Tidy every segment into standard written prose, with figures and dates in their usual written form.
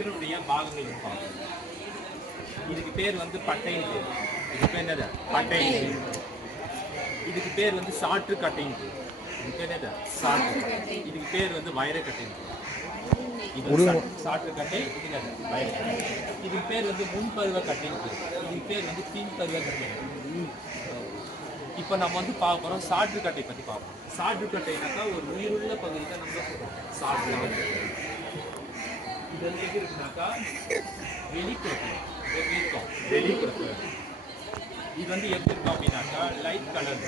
கட்டினுடைய பாகங்கள் இருப்பாங்க. இதுக்கு பேர் வந்து பட்டைன்னு பேர். இதுக்கு பேர் என்னது? பட்டைன்னு பேர். இதுக்கு பேர் வந்து சாற்று கட்டைன்னு பேர். இதுக்கு பேர் என்னது? சாற்று. இதுக்கு பேர் வந்து வைரக்கட்டைன்னு பேர். இது சாற்று கட்டை, இது என்னது? வைரக்கட்டை. இதுக்கு பேர் வந்து முன்பருவ கட்டைன்னு பேர். இதுக்கு பேர் வந்து பின்பருவ கட்டை. இப்போ நம்ம வந்து பார்க்க போகிறோம் சாற்றுக்கட்டை பற்றி பார்ப்போம். சாற்றுக்கட்டைனாக்கா ஒரு உயிருள்ள பகுதி தான் நம்ம சொல்கிறோம் சாற்று. இது வந்து எப்படி இருக்குனாக்கா வெளிப்புறத்தில் எப்படி இருக்கும்? வெளிப்புறத்தில் இது வந்து எப்படி இருக்கும் அப்படின்னாக்கா லைட் கலர்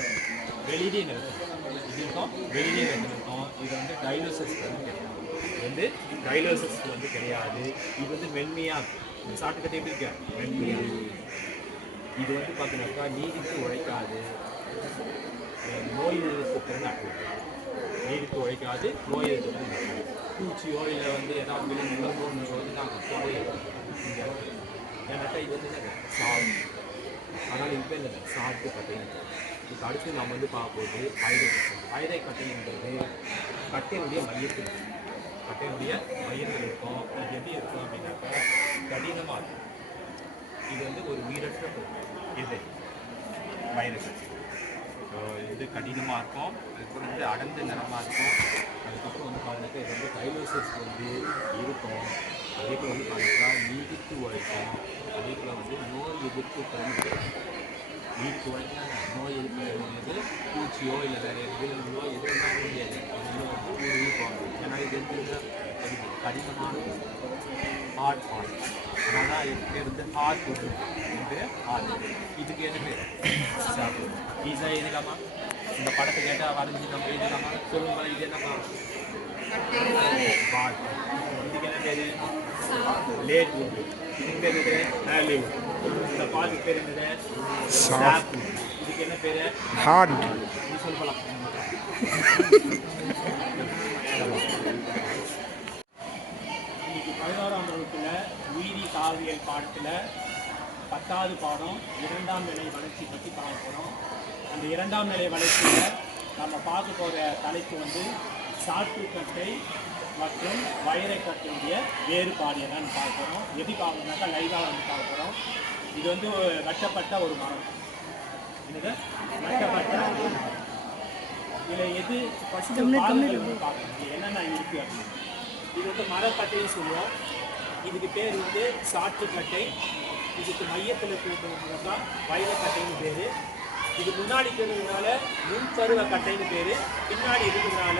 வெளியே நிறுத்தும். இது இருக்கும் வெளியே நிறுத்தும். இது வந்து டைலோசஸ் வந்து கிடையாது. இது வந்து டைலோசஸ் வந்து கிடையாது. இது வந்து மென்மையாக இருக்கும். சாற்றுக்கட்டை எப்படி இருக்க? மென்மையாக. இது வந்து பார்த்தீங்கன்னாக்கா நீடித்து உழைக்காது, நோய் எதிர்ப்பு திறன் அற்றது. நீடித்து உழைக்காது, நோய் எதிர்ப்பு திறன் அற்றது. பூச்சியோ இல்லை வந்து ஏதாவது விலங்குகளோ வந்து நாங்கள் குறையும். ஏன்னாக்கா இது வந்து என்ன சாவு. அதனால் இது பேர் என்ன சாட்டு கட்டை. இப்போ அடுத்து நம்ம வந்து பார்க்கும்போது வைரக்கட்டை என்பது கட்டையினுடைய மையத்தில் இருக்கும். இது எப்படி இருக்கும் அப்படின்னாக்கா கடினமாக இருக்கும். இது வந்து ஒரு உயிரற்ற பொருள். இது வைரக்கட்டை. இது கடினமாக இருக்கும். அதுக்கப்புறம் வந்து அடர்ந்த நிறமாக இருக்கும். அதுக்கப்புறம் வந்து பார்த்தீங்கன்னா இது வந்து டைலோசஸ் வந்து இருக்கும். அதே போல் வந்து பார்த்தீங்கன்னா நீடித்து உழைக்கும். அதே போல் வந்து நோய் எதிர்ப்பு திறன். நீடித்து உழைக்கிறாங்க. நோய் எதிர்ப்பு திறன் பூச்சியோ இல்லை வேறு விலங்குகளோ எதுவும் முடியாது. அதில் வந்து உயிர்ப்பாங்க. ஏன்னா இது வந்து கடினமான ஹார்ட் ஹார்ட். அதனால தான் இதுக்கு பேர் வந்து ஹார்ட் ஃபுட்டு. இது ஹார்ட். இதுக்கு என்ன பேர்? சாப்பிடு. ஈஸியாக எழுதலாமா? இந்த படத்தை கேட்டால் வரைஞ்சி நம்ம எழுதலாமா? சொல்லுங்க. இது என்னம்மா? ஹார்ட். இதுக்கு என்ன பேர்? Late food. இதுக்கு பேர் என்னது? வேல்யூ. இந்த பாட்டுக்கு பேர் என்னது? சாப்பிடு. இதுக்கு என்ன பேர்? ஹார்ட். இது சொல்லலாம். இன்னைக்கு 11ஆம் வகுப்புல உயிரி தாவியல் பாடத்தில் 10வது பாடம் 2ஆம் நிலை வளர்ச்சி பற்றி பார்க்க போகிறோம். அந்த 2ஆம் நிலை வளர்ச்சியில் நம்ம பார்க்க போகிற தலைப்பு வந்து சாற்றுக்கட்டை மற்றும் வைரக்கட்டையுடைய வேறுபாடு என்னன்னு பார்க்க போகிறோம். எப்படி பார்க்கணுன்னாக்கா லைவாக வந்து பார்க்க போகிறோம். இது வந்து வெட்டப்பட்ட ஒரு மரம். என்னது? வெட்டப்பட்ட இதில் எது ஃபஸ்ட்டு பாகங்கள் வந்து பார்க்கணும் என்னென்ன இருக்குது அப்படின்னு. இது வந்து மரக்கட்டைன்னு சொல்லுவோம். இதுக்கு பேர் வந்து சாற்றுக்கட்டை. இதுக்கு மையத்தில் இருக்கிறதுனாக்கா வைரக்கட்டைன்னு பேர். இது முன்னாடி இருக்கிறதுனால முன்பருவ கட்டைன்னு பேர். பின்னாடி இருக்கிறதுனால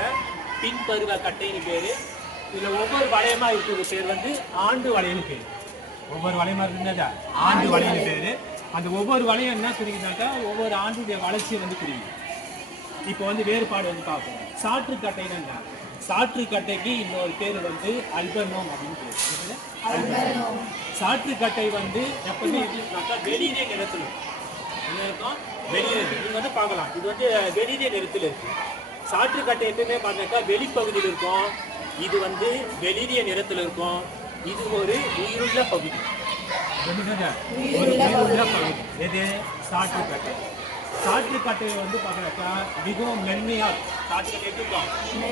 பின்பருவ கட்டைன்னு பேர். இதில் ஒவ்வொரு வளையமாக இருக்கிறது பேர் வந்து ஆண்டு வளையன்னு பேர். ஒவ்வொரு வளையமாக இருக்கிறதா ஆண்டு வளையன்னு பேர். அந்த ஒவ்வொரு வளையம் என்ன குறிக்குதுனாக்கா ஒவ்வொரு ஆண்டுடைய வளர்ச்சியை வந்து குறிக்கும். இப்போ வந்து வேறுபாடு வந்து பார்ப்போம். சாற்றுக்கட்டைன்னு என்ன? சாற்றுக்கட்டைக்கு இன்னொரு பேர் வந்து அல்பனோம் அப்படின்னு பேர். சாற்றுக்கட்டை வந்து எப்பவுமே எப்படின்னாக்கா வெளியிலே நிறத்தில் என்ன இருக்கும்? வெளியே நீங்கள் வந்து பார்க்கலாம். இது வந்து வெளியிலே நிறத்தில் இருக்கு. சாற்றுக்கட்டை எப்பவுமே பார்த்தாக்கா வெளிப்பகுதியில் இருக்கும். இது வந்து வெளியிலே நிறத்தில் இருக்கும். இது ஒரு உயிருள்ள பகுதி. ஒரு உயிருள்ள பகுதி எது? சாற்றுக்கட்டை. சாற்றுக்கட்டையை வந்து பார்க்குறாக்கா மிகவும் மென்மையாக சாற்றுக்கட்டை எப்படி இருக்கும்?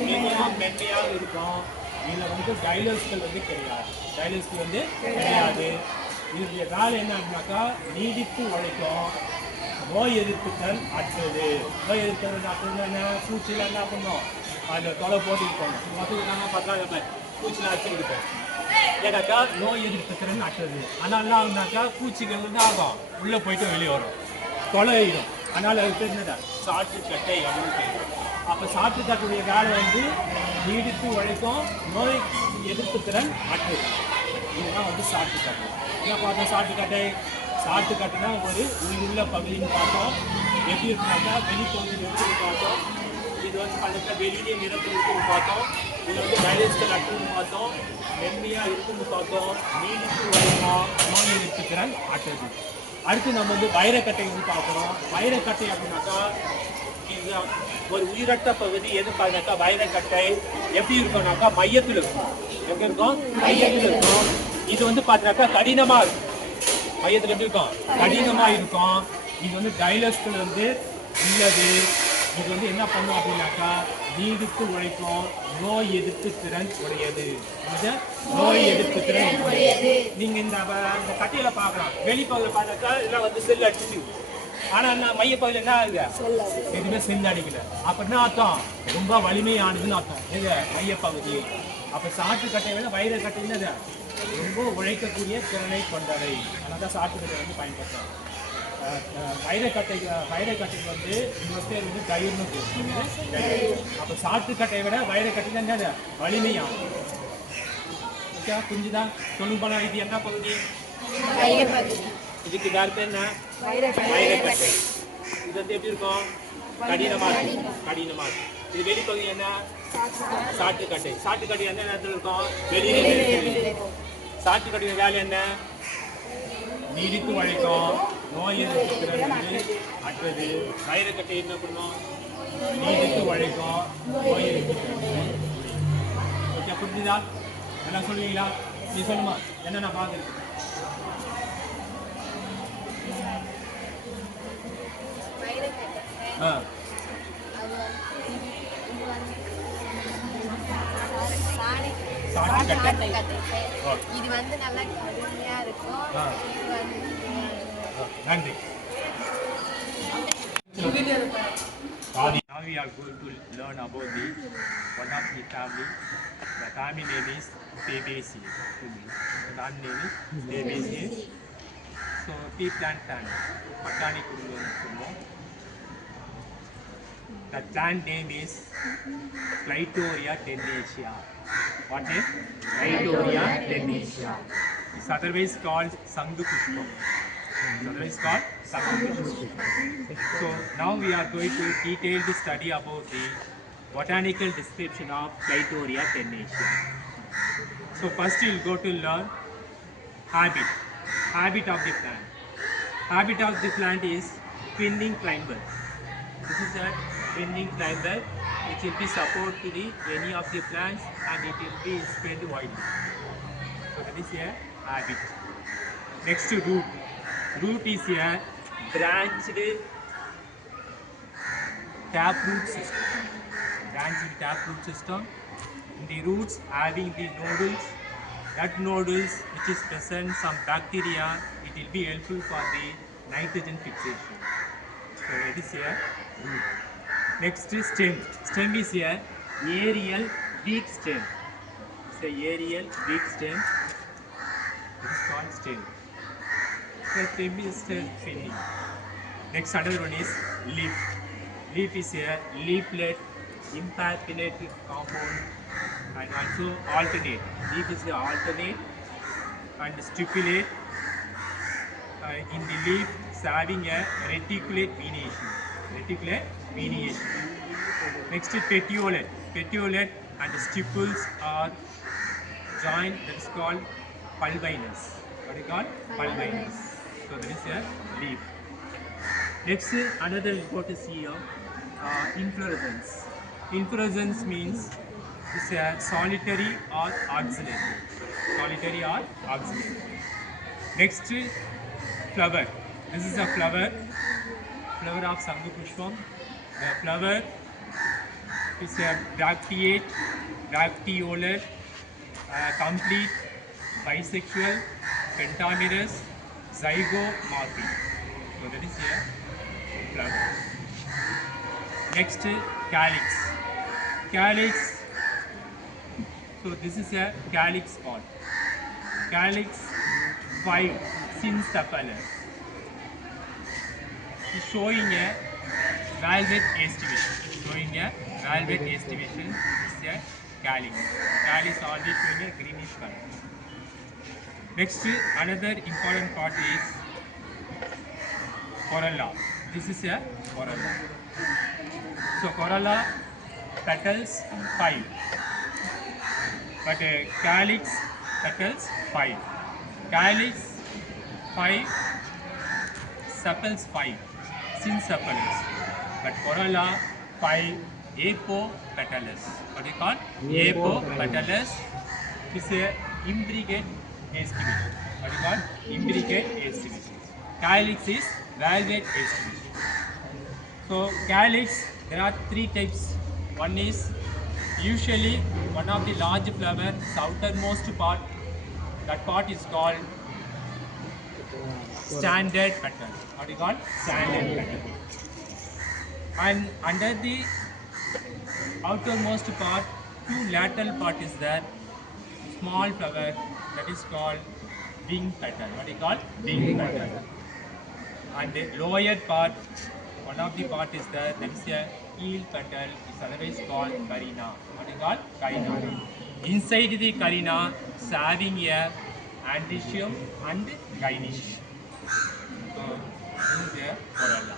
மிகவும் மென்மையாக இருக்கும். இதில் வந்து டைலோஸ்கள் வந்து கிடையாது. டைலோஸ்கள் வந்து கிடையாது. இதனுடைய வேலை என்ன அப்படின்னாக்கா நீடித்து உழைக்கும். நோய் எதிர்ப்புத்தல் அற்றது. நோய் எதிர்ப்புத்தல் அற்றது என்ன? பூச்சியில் என்ன பண்ணோம்? அதில் தொலை போட்டு இருக்கோம். மொத்தம் என்ன பார்த்தா பூச்சியில் அடிச்சுருக்கோம். ஏன்னாக்கா நோய் எதிர்ப்பு திறன் அற்றது. ஆனால் என்ன ஆகுனாக்கா பூச்சிகள் வந்து ஆகும் உள்ளே போயிட்டு வெளியே வரும், தொலையிடும். அதனால் அது பேர் என்னடா? சாற்றுக்கட்டை அப்படின்னு பேர். அப்போ சாற்றுக்கட்டையுடைய வேலை வந்து நீடித்து உழைக்கும், நோய் எதிர்ப்பு திறன் அற்றது. இதுதான் வந்து சாற்றுக்கட்டை. என்ன பார்த்தோம்? சாற்றுக்கட்டைனா ஒரு உயிருள்ள பகுதின்னு பார்த்தோம். எப்படி இருக்குனாக்கா வெளிப்பகுதியில் இருக்குன்னு பார்த்தோம். இது வந்து பக்கத்தில் வெளியிலே நிறத்தில் இருக்குன்னு பார்த்தோம். இது வந்து டைலோஸ்கள் அற்றுன்னு பார்த்தோம். மென்மையாக இருக்குன்னு பார்த்தோம். நீடித்து உழைக்கும், நோய் எதிர்ப்பு திறன் அற்றது. அடுத்து நம்ம வந்து வைரக்கட்டை வந்து பார்க்குறோம். வைரக்கட்டை அப்படின்னாக்கா இது ஒரு உயிரற்ற பகுதி. எது பார்த்தாக்கா வைரக்கட்டை எப்படி இருக்கும்னாக்கா மையத்தில் இருக்கும். எங்கே இருக்கும்? மையத்தில் இருக்கும். இது வந்து பார்த்தீங்கன்னாக்கா கடினமாக இருக்கும். மையத்தில் எப்படி இருக்கும்? கடினமாக இருக்கும். இது வந்து டைலோஸ்கள் வந்து உள்ளது. இது வந்து என்ன பண்ணும் அப்படின்னாக்கா நீடித்து உழைக்கும், நோய் எதிர்ப்பு திறன் உடையது. இது நோய் எதிர்ப்பு திறன் உடையது. நீங்க இந்த கட்டையில பார்க்கலாம், வெளிப்பகுதியில் பார்த்தாக்கா இதெல்லாம் வந்து செல் அடிச்சு, ஆனா என்ன மையப்பகுதியில் என்ன ஆகுது, எதுவுமே செல் அடிக்கல. அப்படின்னா அர்த்தம் ரொம்ப வலிமையானதுன்னு அர்த்தம். இது மையப்பகுதி. அப்ப சாட்டுக்கட்டை விட வைர கட்டை என்னது, ரொம்ப உழைக்கக்கூடிய திறனை கொண்டவை. அதனால தான் சாட்டுக்கட்டை வந்து பயன்படுத்துறாங்க. வைரக்கட்டைக்கு வந்து இன்னொரு பேர் வந்து கயிறுன்னு பேர். அப்போ சாட்டுக்கட்டையை விட வைரக்கட்டை தான் என்னது வலிமையானது. ஓகே, புரிஞ்சுதான்? சொல்லுங்க போனா இது என்ன பகுதி? இதுக்கு வேறு பேர் என்ன? வைரக்கட்டை. இது வந்து எப்படி இருக்கும்? கடினமாக இருக்கும். கடினமாக இருக்கும். இது வெளிப்பகுதி என்ன? சாட்டுக்கட்டை. சாட்டுக்கட்டை எந்த நேரத்தில் இருக்கும்? வெளியே. சாட்டுக்கட்டையின் வேலை என்ன? நீடித்து உழைக்கும், நோய் எதிர்ப்பு திறன் அற்றது. வைரக்கட்டை என்ன பண்ணும்? நீடித்து உழைக்கும், நோய் எதிர்ப்பு திறன். ஓகே, புரிஞ்சுதா? எல்லாம் சொல்லுவீங்களா? நீ சொல்லுமா, என்ன நான் பார்த்துருக்கேன். இது வந்து நல்லா கடுமையா இருக்கும். நன்றி. Now we are going to learn about the one of the family. The family name is Fabaceae. The family name is Fabaceae. So tea plant botanic சொல்லுவோம். The plant name is Clitoria tenacia. What name? Clitoria tenacia. It's otherwise called Sanghu Pushpam. Otherwise called Sanghu Pushpam. So now we are going to detailed study about the botanical description of Clitoria tenacia. So first we'll go to learn habit. Habit of the plant. Habit of the plant is pinning climber. This is a pinning climber which will be support to the any of the plants and it will be spread widely. So that is a habit. Next to root. Root is a branched taproot system. Branched taproot system. In the roots having the nodules. That nodules which is present some bacteria, it will be helpful for the nitrogen fixation. So that is a root. Next is stem. Stem is a aerial weak stem. It's a aerial weak stem. It is called stem. The stem is pinning. Next another one is leaf. Leaf is a leaflet, impalpable compound, and also alternate. Leaf is the alternate and stipulate. In the leaf is having a reticulate venation. Reticulate venation. Next is petiolate. Petiolate and stipules are joined. That is called pulvinous. What is called? Pulvinous. So that is a leaf. Next another important here, inflorescence. Inflorescence means it's a solitary or axillary. Solitary or axillary. Next flower. This is a flower. Flower of Sanghu Pushpam. The flower is a bracteate, bracteolar, complete, bisexual, pentamerous, zygomorphic. So that is a flower. Next calyx. Calyx. So this is a calyx pod. Calyx 5 syncephalous. Is showing a valvate estimation. Showing a valvate estimation is a calyx. Calyx always showing a greenish color. Next another important part is corolla. This is a corolla. So corolla petals 5, but calyx petals 5. Calyx 5, sepals 5, syncephalous. But corolla 5, apopetalous. What do you call? Apopetalous is a imbricate estimation. What do you call? Imbricate estimation. Calyx is valvate estimation. So So calyx, there are three types. One is usually one of the large flower, outermost part. That part is called standard petal. What do you call? Standard petal. And under the outermost part, two lateral part is there. Small flower that is called wing petal. What do you call? Wing petal. And the lower part, one of the part is there, that is a heel petal, is otherwise called carina. What do you call? Carina. Inside the carina is having a androecium and gynoecium. So this is a corolla.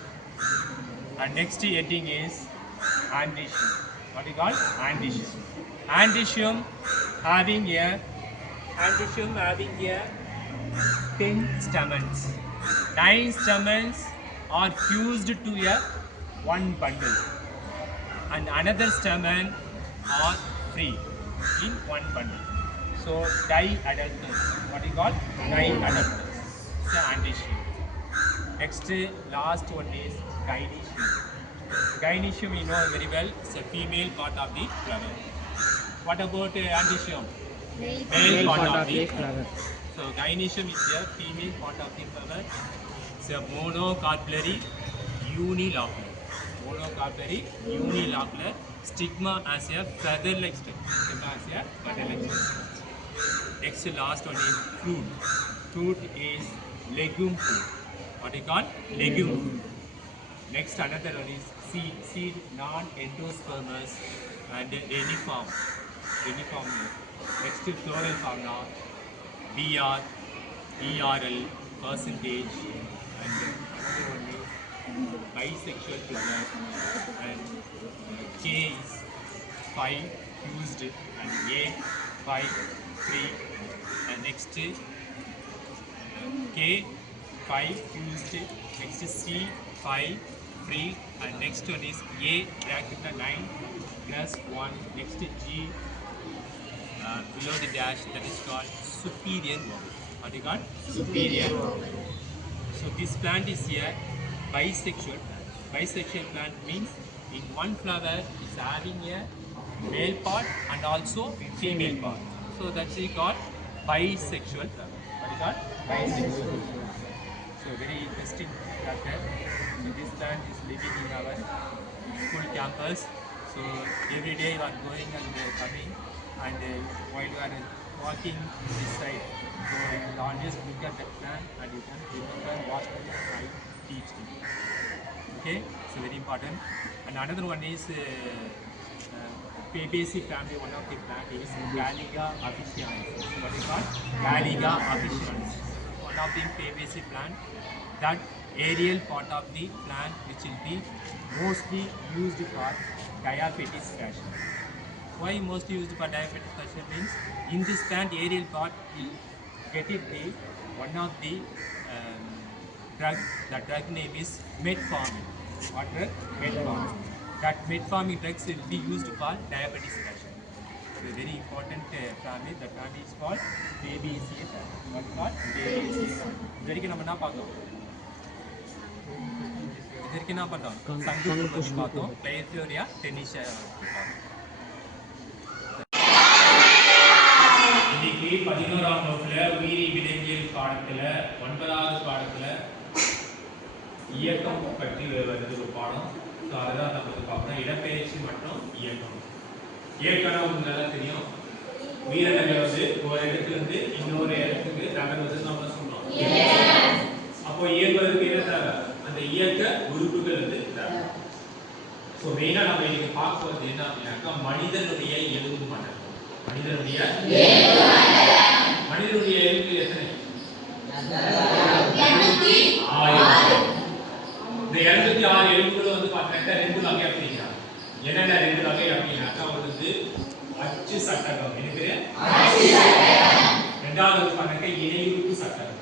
And next heading is androecium. What do you call? Androecium. Androecium having a 10 stamens. 9 stamens are fused to a one bundle, and another stamen are free in one bundle. So diadatous. What do you call? Diadatous. It's an androecium. Next, last one is gynoecium. Gynoecium you know very well. It's a female part of the flower. What about androecium? Male part of the flower. So gynoecium is a female part of the flower. It's a monocarpellary unilocular. Monocarpellary unilocular. Stigma as a feather-like structure. Stigma as a feather-like structure. Next, last one is fruit. Fruit is legume fruit. What do you call? Legume fruit. Next, another one is seed. Seed, non-endospermous and reniform. Reniform. Next, floral fauna. BR, ERL, percentage, and another one is bisexual flower, and K is 5 fused and A 5 free, and next K 5 fused, next C 5 free, and next one is A bracket 9 plus 1, next G below the dash, that is called superior vowel. What do you call? Superior vowel. So this plant is a bisexual plant. Bisexual plant means in one flower it's having a male part and also female part. So that's called bisexual flower. What do you call? Bisexual. So very interesting chapter. So this plant is living in our school campus. So every day you are going and coming, and while you are walking this side, so you will always look at that plant and you can remember what I teach you. Okay, so very important. And another one is Fabaceae family. One of the plant is Gallica officinalis. What is called? Gallica officinalis. One of the Fabaceae plant. That aerial part of the plant which will be mostly used for diabetes fashion. Why mostly used for diabetes fashion means in this plant aerial part will get it the one of the drug. The drug name is metformin. What drug? Metformin. That metformin drugs will be used for diabetes fashion. It's a very important family. The family is called Fabaceae family. What is called? Fabaceae family. இதற்கு நம்ம என்ன பார்த்தோம்? இதற்கு என்ன பார்த்தோம்? சங்கு புஷ்பம் பார்த்தோம். Clerestoria tenacia பார்த்தோம். இன்னைக்கு 11ஆம் வகுப்புல உயிரி விலங்கியல் பாடத்துல 9வது பாடத்துல இயக்கம் பற்றி வருது ஒரு பாடம். ஸோ அதுதான் நம்ம பார்க்கணும். இடப்பெயர்ச்சி மற்றும் இயக்கம். இயக்கம்னா உங்களுக்கு நல்லா தெரியும். உயிரினங்கள் வந்து ஒரு இடத்துல இருந்து இன்னொரு இடத்துக்கு நகர்வதுன்னு நம்ம சொல்றோம். அப்போ இயங்குவதற்கு என்ன தேவை? அந்த இயக்க உறுப்புகள் வந்து தேவை. ஸோ மெயினாக நம்ம இன்னைக்கு பார்க்க போகிறது என்ன அப்படின்னாக்கா மனிதனுடைய எலும்பு மண்டலம். மனிதனுடைய எலும்பு எத்தனை? 6. இந்த 76 எலும்புகளும் வந்து பார்த்தீங்கன்னா 2 வகையா பிரிக்கிறாங்க. என்னென்ன 2 வகை அப்படின்னாக்கா வந்து அச்சு சட்டகம். எனக்கு அச்சு சட்டகம். இரண்டாவது பார்த்தீங்கன்னா இணையுறுப்பு சட்டகம்.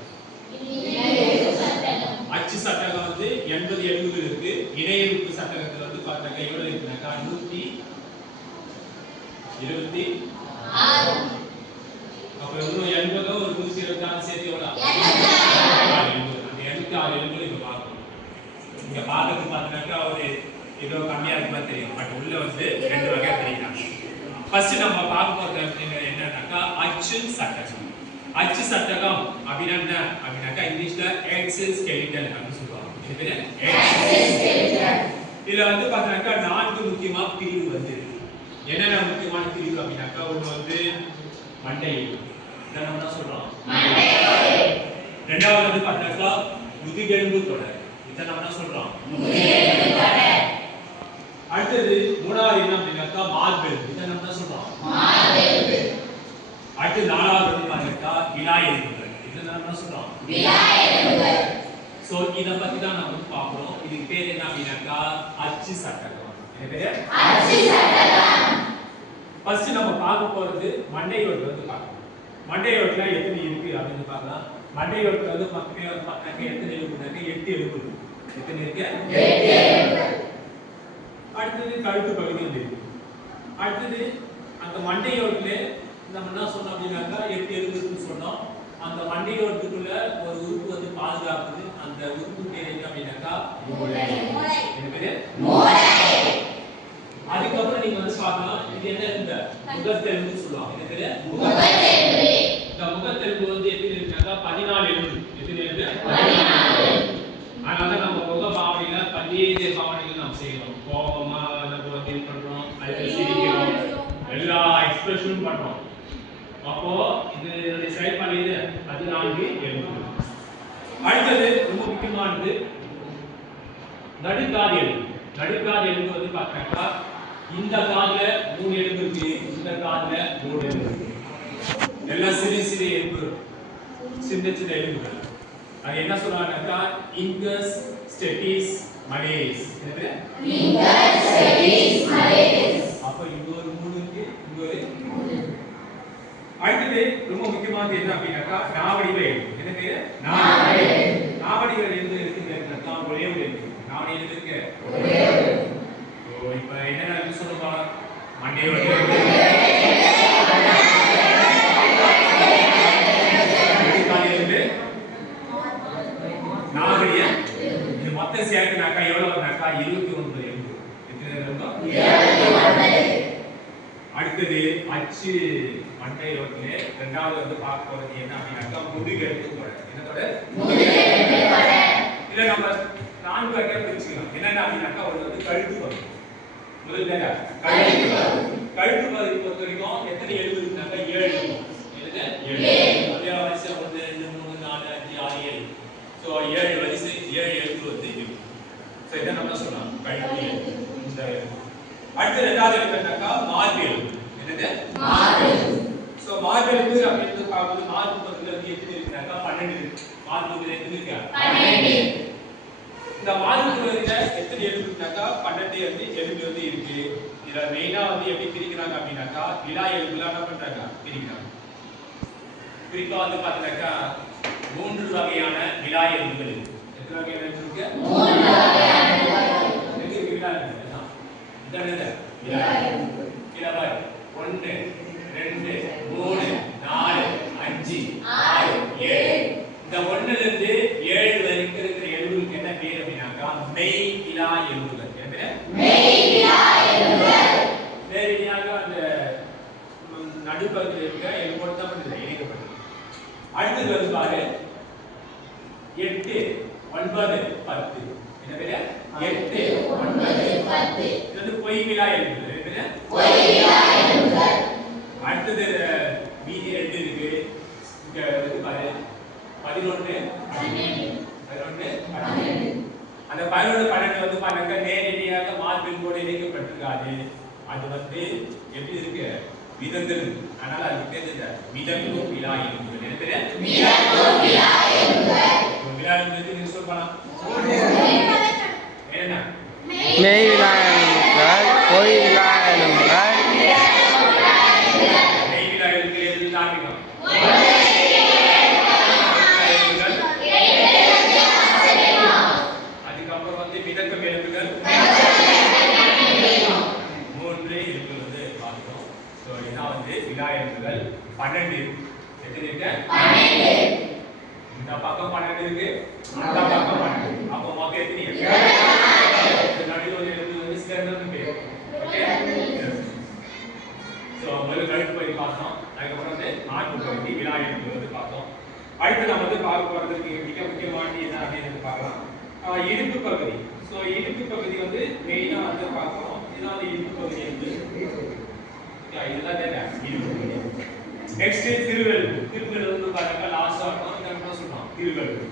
அச்சு சட்டகம் வந்து 80 எலும்புகள் இருக்கு. இணையுறுப்பு சட்டகத்துல வந்து பார்த்தீங்கன்னா எவ்வளவு இருக்குனாக்கா 126. அப்ப இன்னும் 80 ஒரு 126 சேர்த்து எவ்வளவு? 86 எலும்புகள். அந்த 86 எலும்புகள் இங்க பார்க்கணும். இங்க பார்க்கறதுக்கு பார்த்தீங்கன்னா ஒரு ஏதோ கம்மியா இருக்க மாதிரி தெரியும். பட் உள்ள வந்து ரெண்டு வகையா தெரியும். ஃபர்ஸ்ட் நம்ம பார்க்க போறது என்னன்னாக்கா அச்சு சட்டகம். அச்சு சட்டகம் அப்படின்னா என்ன அப்படின்னாக்கா இங்கிலீஷ்ல எக்ஸல் ஸ்கெலிட்டல் அப்படின்னு சொல்லுவாங்க. இது பேரு எக்ஸல் ஸ்கெலிட்டல். இதுல வந்து பார்த்தீங்கன்னா 4 முக்கியமான பிரிவு வந்து என்னென்ன முக்கியமான பிரிவு அப்படின்னாக்கா ஒன்று வந்து மண்டை, இதை நம்ம என்ன சொல்றோம் மண்டை. ரெண்டாவது வந்து பார்த்தீங்கன்னா முதுகெலும்பு தொடர், இதை நம்ம என்ன சொல்றோம் முதுகெலும்பு தொடர். அடுத்தது மூணாவது என்ன அப்படின்னாக்கா மார்பெலும்பு, இதை நம்ம என்ன சொல்றோம் மார்பெலும்பு. அடுத்து நாலாவது வந்து பார்த்தீங்கன்னா விலா எலும்புகள், இதை நம்ம என்ன சொல்றோம் விலா எலும்புகள். சோ இத பத்தி தான் நம்ம பார்ப்போம். இதுக்கு பேர் என்ன அப்படின்னாக்கா அச்சு சட்டகம். இது பேர் அச்சு சட்டகம். ஃபர்ஸ்ட் நம்ம பார்க்க போறது மண்டையோடு வந்து பார்க்கலாம். மண்டையோடுல எத்தனை இருக்கு அப்படின்னு பார்க்கலாம். மண்டையோடுல வந்து மொத்தமே வந்து பார்த்தா எத்தனை எலும்புனாக்க 8 எலும்பு இருக்கு. எத்தனை இருக்கு 8 எலும்பு. அடுத்தது கழுத்து பகுதி இருக்கு. அடுத்தது அந்த மண்டையோடுல நம்ம என்ன சொன்னோம் அப்படின்னாக்கா 8 எலும்பு இருக்குன்னு சொன்னோம். அந்த மண்டையோட்டுக்குள்ள ஒரு உறுப்பு வந்து பாதுகாக்குது. அந்த உறுப்பு பேர் என்ன அப்படின்னாக்கா மூளை. இது பேரு மூளை. அதுக்கப்புறம் நீங்க வந்து பார்க்கலாம் இது என்ன இந்த முகத்தெலும்பு சொல்லுவாங்க. இது பேரு முகத்தெலும்பு. இந்த முகத்தெலும்பு வந்து எப்படி இருக்குனாக்கா 14 எலும்பு. எத்தனை எலும்பு 14. அதனால நம்ம முக பாவனையில 17 பாவனைகள் நாம் செய்யறோம். கோபமா நம்ம வந்து பண்றோம், அல்லது சிரிக்கிறோம், எல்லா எக்ஸ்பிரஷனும் பண்றோம். அப்போ இதனுடைய செயல்பாடு இது 14 எலும்பு. அடுத்தது ரொம்ப முக்கியமானது நடுக்காது எலும்பு. நடுக்காது எலும்பு வந்து பார்த்தீங்கன்னா இந்த காதுல 3 எலும்பு இருக்கு, இந்த காதுல 3 எலும்பு இருக்கு. எல்லாம் சிறு சிறு எலும்பு, சின்ன சின்ன எலும்புகள். அது என்ன சொல்றாங்கன்னாக்கா இங்கஸ் ஸ்டெட்டிஸ் மடேஸ். என்னது இங்கஸ் ஸ்டெட்டிஸ் மடேஸ். அப்ப இங்க ஒரு 3 இருக்கு, இங்க ஒரு 3. அடுத்தது ரொம்ப முக்கியமானது என்ன அப்படின்னாக்கா நாவடிகள் எலும்பு. என்ன பேரு நாவடி. நாவடிகள் எலும்பு இருக்குன்னா ஒரே ஒரு எலும்பு. நாவடி எலும்பு இருக்கு ஒரே ஒரு. சோ இப்போ என்ன சொல்றோம் மண்டையோட நாவடிய இது மொத்தம் சேர்த்துனாக்கா எவ்வளவு வரும்னாக்கா 29 எலும்பு. எத்தனை எலும்பு 29. அடுத்தது அச்சு மண்டையோட்டிலே இரண்டாவது வந்து பார்க்க போறது என்ன அப்படின்னாக்கா முதுகெலும்பு தொடர். என்ன தொடர் முதுகெலும்பு தொடர். இத நம்ம 4 வகையா பிரிச்சுக்கலாம். என்னன்னா அப்படின்னாக்கா ஒரு வந்து கழுத்து பகுதி. முதல்ல கழுத்து பகுதி. கழுத்து பகுதி பொறுத்த வரைக்கும் எத்தனை எலும்பு இருக்குனாக்கா 7 எலும்பு. என்னது 7. அதே வரிசை 1 2 3 4 5 6 7. சோ 7 வரிசை 7 எலும்பு வந்து இருக்கு. சோ இத நம்ம சொல்லலாம் கழுத்து எலும்பு. இந்த அடுத்து இரண்டாவது என்னன்னாக்கா மார்பெலும்பு. என்னது மார்பெலும்பு. சோ மார்பெலும்பு அப்படினு பாக்கும்போது மார்பு பக்கத்துல வந்து எத்தனை இருக்குனாக்கா 12 இருக்கு. மார்புல எத்தனை இருக்கு 12. இந்த மார்புல எத்தனை எலும்பு இருக்குனாக்கா 12 வந்து எலும்பு வந்து இருக்கு. இதுல மெயினா வந்து எப்படி பிரிக்கிறாங்க அப்படினாக்கா விலா எலும்புல என்ன பண்றாங்க பிரிக்கிறாங்க. குறிப்பா வந்து பாத்தீங்கன்னாக்கா 3 வகையான விலா எலும்புகள் இருக்கு. எத்தனை வகையான எலும்பு இருக்கு 3 வகையான எலும்புகள் இருக்கு. விலா எலும்பு என்னது விலா எலும்பு. கிளவர் 1 2 3 4 5 6 7. இந்த 1ல இருந்து 7 வரைக்கும் இருக்கிற எலும்புக்கு என்ன பேர் அப்படினாக்கா மெய் விலா எலும்புகள். என்ன பேர் மெய் விலா எலும்புகள். சரியாக அந்த நடுப்பகுதியில் இருக்க எலும்போடு தான் இணைக்கப்பட்டது. அடுத்தது வந்து பாரு 8 9 10. என்ன பேர் 8 9 10. இது வந்து பொய் விலா எலும்புகள். என்ன பேர் பொய் விலா எலும்புகள். அடுத்தது மீதி 2 இருக்கு. இங்க வந்து பாரு 11 12. அந்த 11 12 வந்து பாருங்க நேரடியாக மார்பெலும்போடு இணைக்கப்பட்டிருக்காது. அது வந்து எப்படி இருக்கு மிதந்தது. அதனால அது பேர் என்ன மிதக்கும் விலா எலும்புகள். என்ன பேர் மிதக்கும் விலா எலும்புகள். விலா எலும்புக்கு நீங்க சொல்லலாம் என்ன மெய் விலா எலும்புகள், பொய் விலா எலும்புகள். மெய் விலா எலும்புகள் எப்படி காண்பிக்கும் அதுக்கப்புறம் வந்து மிதக்கும் எலும்புகள் 3 எலும்புகள் வந்து பார்த்தோம். ஸோ இதான் வந்து விலா எலும்புகள் 12. எத்தனை இருக்கு 12. இந்த பக்கம் 12 இருக்கு, அந்த பக்கம் 12. அப்போ மொத்தம் எத்தனை அடுத்து நம்ம வந்து பார்க்க போறதுக்கு மிக முக்கியமானது என்ன அப்படின்னு பார்க்கலாம். இடுப்பு பகுதி. ஸோ இடுப்பு பகுதி வந்து மெயினா வந்து பார்க்கணும். இதுதான் வந்து இடுப்பு பகுதி வந்து இதெல்லாம் தான் இடுப்பு பகுதி. நெக்ஸ்ட் திருவெலும்பு. திருவெலும்பு வந்து பாத்தீங்கன்னா லாஸ்டா இருக்கும். இத நம்ம சொல்றோம் திருவெலும்பு.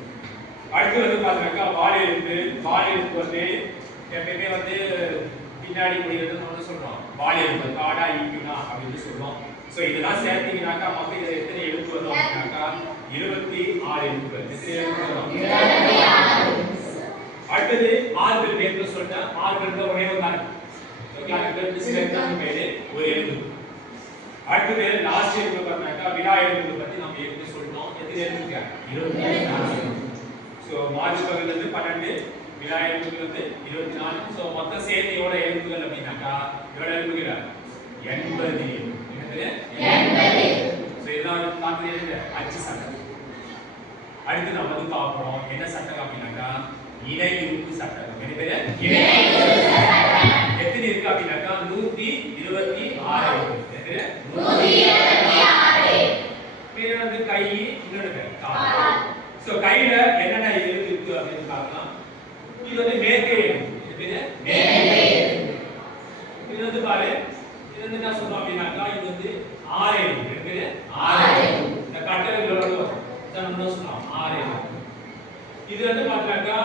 அடுத்து வந்து பாத்தீங்கன்னா வாலெலும்பு. வாலெலும்பு வந்து எப்பவுமே வந்து பின்னாடி முடியறது நம்ம சொல்றோம் வாலெலும்பு. காடா ஈக்குனா அப்படின்னு சொல்றோம். சோ இதெல்லாம் சேர்த்தீங்கன்னாக்கா மொத்தம் இதுல எத்தனை எழுத்து வரும் அப்படின்னாக்கா 26 எழுத்துக்கள். எத்தனை எழுத்து வரும்? 26. அடுத்தது மார்பல் பேர்ல சொல்றேன். மார்பல்ல ஒரே ஒரு தான். ஓகே அதுக்கு சிலெக்ஷன் பேரு ஒரு எழுத்து. அடுத்தது லாஸ்ட் எழுத்து பார்த்தீங்கன்னாக்கா விலா எழுத்து பத்தி நம்ம ஏற்கனவே சொல்றோம். எத்தனை எழுத்துங்க? 24. சோ மார்பல் பகுதியில இருந்து 12 விலா எழுத்துக்கள் வந்து 24. சோ மொத்தம் சேர்த்து எவ்வளவு எழுத்துக்கள் அப்படின்னாக்கா எவ்வளவு எழுத்துக்கள்? 80. அச்சு சட்டம். அடுத்து நம்ம வந்து பார்ப்போம் என்ன சட்டம் அப்படின்னாக்கா இணை உறுப்பு சட்டம். என்ன பேரு? இணை உறுப்பு சட்டம். எத்தனை இருக்கு அப்படின்னாக்கா 126 இருக்கு. 126. பேரு வந்து கை, இன்னொரு கை கால். சோ கையில என்னென்ன எழுத்து இருக்கு அப்படின்னு பார்க்கலாம். இது வந்து மேற்கை எழுத்து. இது பேரு மேற்கை எழுத்து. இது வந்து பாரு இது வந்து என்ன சொல்றோம் அப்படின்னாக்கா இது வந்து ஆறு எழுத்து. இருக்குது ஆறு எழுத்து. இந்த கட்டளைகளோட வரும். இத நம்ம சொல்றோம் ஆறு எழுத்து. இது வந்து பாத்தீங்கன்னாக்கா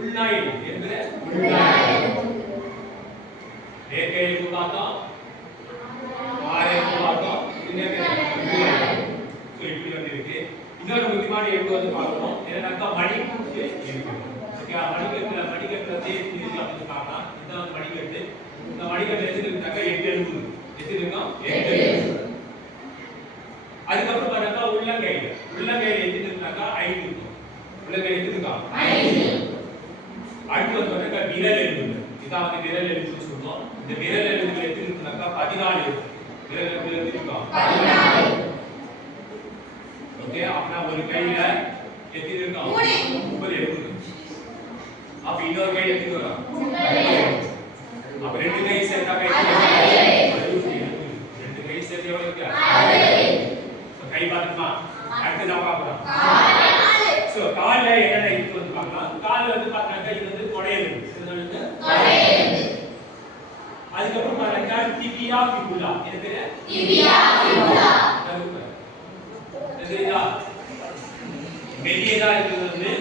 உள்நாய் எழுத்து. இருக்குது உள்நாய் எழுத்து. மேற்கை எழுத்து பார்த்தோம். ஆறு எழுத்து பார்த்தோம். இது என்னது? சோ இப்படி வந்து இருக்கு. இன்னொரு முக்கியமான எழுத்து வந்து பார்க்கணும். என்னன்னாக்கா மணிக்கட்டு எழுத்து. ஓகே மணிக்கட்டுல வந்து எப்படி இருக்கு அப்படின்னு பார்க்கலாம். இதான் வந்து மணிக்கட்டு. இந்த மணிக்கட்டு எழுத்துக்கிட்டாக்கா 8 எழுத்து. எத்தனை இருக்கும்? 8 எழுத்து. அதுக்கப்புறம் பாருங்க உள்ளங்கையில. உள்ளங்கையில எத்தனை இருக்குனாக்கா 5 இருக்கும். உள்ளங்கையில எத்தனை இருக்கும்? 5. அடுத்து வந்து பாருங்க விரல் எழுத்து. இதான் வந்து விரல் எழுத்துன்னு சொல்றோம். இந்த விரல் எழுத்துக்கள் எத்தனை இருக்குனாக்கா 14 இருக்கு. விரல் எழுத்து எத்தனை இருக்கும்? 14. ஓகே அப்பனா ஒரு கையில எத்தனை இருக்கும்? 30 எழுத்து. அப்ப இன்னொரு கையில எத்தனை வரும்? 30. அப்ப ரெண்டு கை சேர்த்தாக்க ரெண்டு கை சேர்த்து எவ்வளவு இருக்கு? 60. சோ கை பாத்துமா அடுத்து நான் பார்க்கலாம். சோ கால்ல என்னென்ன இருக்கு வந்து பார்க்கலாம். கால்ல வந்து பாத்தீங்கன்னா இது வந்து தொடையெலும்பு. இது வந்து தொடையெலும்பு. அதுக்கப்புறம் பாத்தீங்கன்னா டிபியா ஃபிபுலா. என்ன பேரு? டிபியா ஃபிபுலா. சரியா? மெல்லியதா இருக்கிறது வந்து